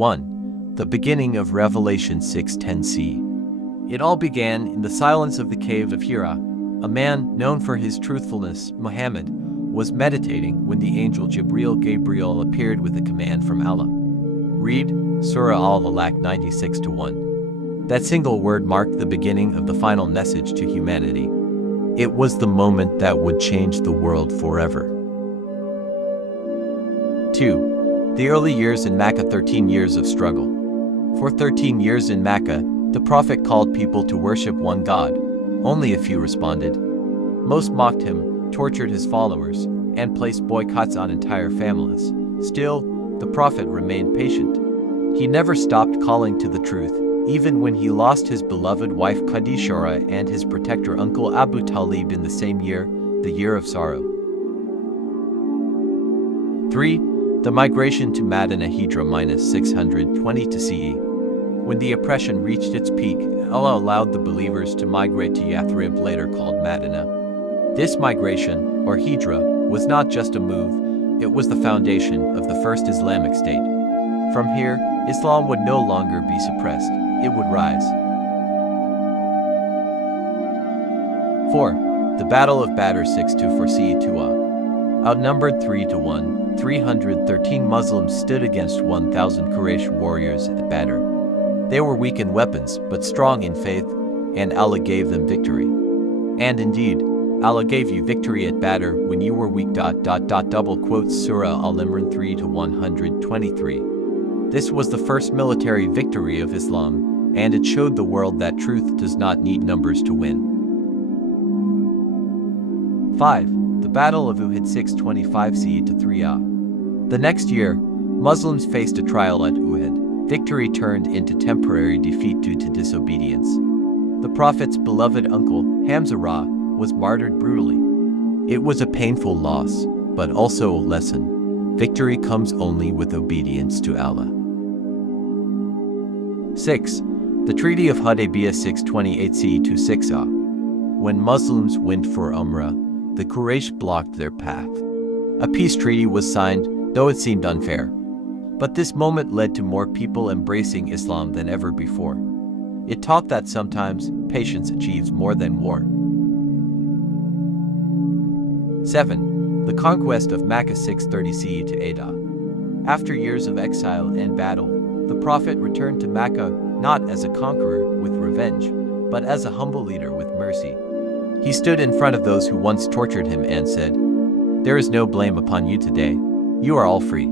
1. The beginning of Revelation 6:10c. It all began in the silence of the cave of Hira. A man known for his truthfulness, Muhammad, was meditating when the angel Gabriel appeared with a command from Allah. Read Surah Al-Alaq 96-1. That single word marked the beginning of the final message to humanity. It was the moment that would change the world forever. 2. The early years in Makkah, 13 years of struggle. For 13 years in Makkah, the Prophet called people to worship one God. Only a few responded. Most mocked him, tortured his followers, and placed boycotts on entire families. Still, the Prophet remained patient. He never stopped calling to the truth, even when he lost his beloved wife Khadijah and his protector uncle Abu Talib in the same year, the year of sorrow. 3. The migration to Madinah, Hijrah -620 CE. When the oppression reached its peak, Allah allowed the believers to migrate to Yathrib, later called Madinah. This migration, or Hijrah, was not just a move, it was the foundation of the first Islamic state. From here, Islam would no longer be suppressed, it would rise. 4. The Battle of Badr 6-4 CE. Outnumbered 3-1, 313 Muslims stood against 1,000 Quraysh warriors at Badr. They were weak in weapons, but strong in faith, and Allah gave them victory. And indeed, Allah gave you victory at Badr when you were weak. Surah Al-Imran 3-123. This was the first military victory of Islam, and it showed the world that truth does not need numbers to win. 5. The Battle of Uhud 625 CE-3 The next year, Muslims faced a trial at Uhud. Victory turned into temporary defeat due to disobedience. The Prophet's beloved uncle, Hamza was martyred brutally. It was a painful loss, but also a lesson. Victory comes only with obedience to Allah. 6. The Treaty of Hudaybiyah 628 CE-6 When Muslims went for Umrah, the Quraysh blocked their path. A peace treaty was signed, though it seemed unfair. But this moment led to more people embracing Islam than ever before. It taught that sometimes patience achieves more than war. 7. The conquest of Makkah 630 CE-8 After years of exile and battle, the Prophet returned to Makkah not as a conqueror with revenge, but as a humble leader with mercy. He stood in front of those who once tortured him and said, "There is no blame upon you today. You are all free."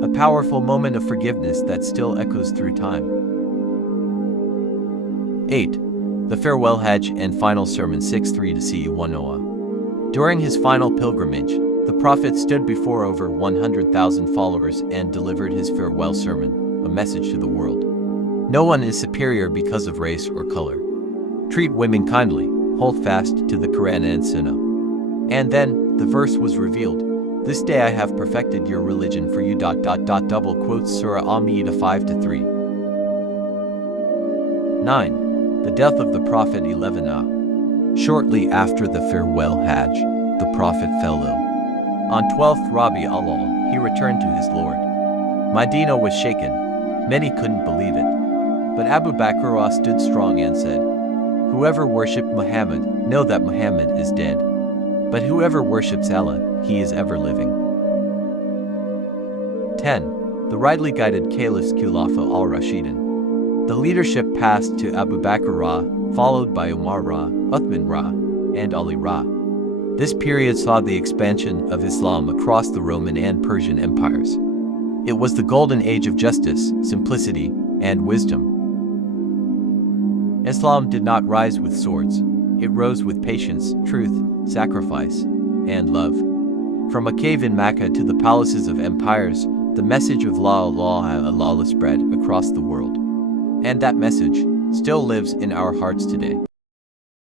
A powerful moment of forgiveness that still echoes through time. 8. The Farewell Hajj and Final Sermon 6-3 CE-10 During his final pilgrimage, the Prophet stood before over 100,000 followers and delivered his farewell sermon, a message to the world. No one is superior because of race or color. Treat women kindly, hold fast to the Quran and Sunnah. And then, the verse was revealed. This day I have perfected your religion for you. Surah Al-Ma'idah 5-3. 9. The death of the Prophet 11 Shortly after the farewell Hajj, the Prophet fell ill. On 12th Rabi al-Awwal, he returned to his Lord. Madinah was shaken. Many couldn't believe it. But Abu Bakr stood strong and said, "Whoever worshipped Muhammad, know that Muhammad is dead. But whoever worships Allah, he is ever living." 10. The rightly guided Caliph's Khulafa al-Rashidin. The leadership passed to Abu Bakr, followed by Umar, Uthman, and Ali. This period saw the expansion of Islam across the Roman and Persian empires. It was the golden age of justice, simplicity, and wisdom. Islam did not rise with swords. It rose with patience, truth, sacrifice, and love. From a cave in Makkah to the palaces of empires, the message of La ilaha illallah spread across the world. And that message still lives in our hearts today.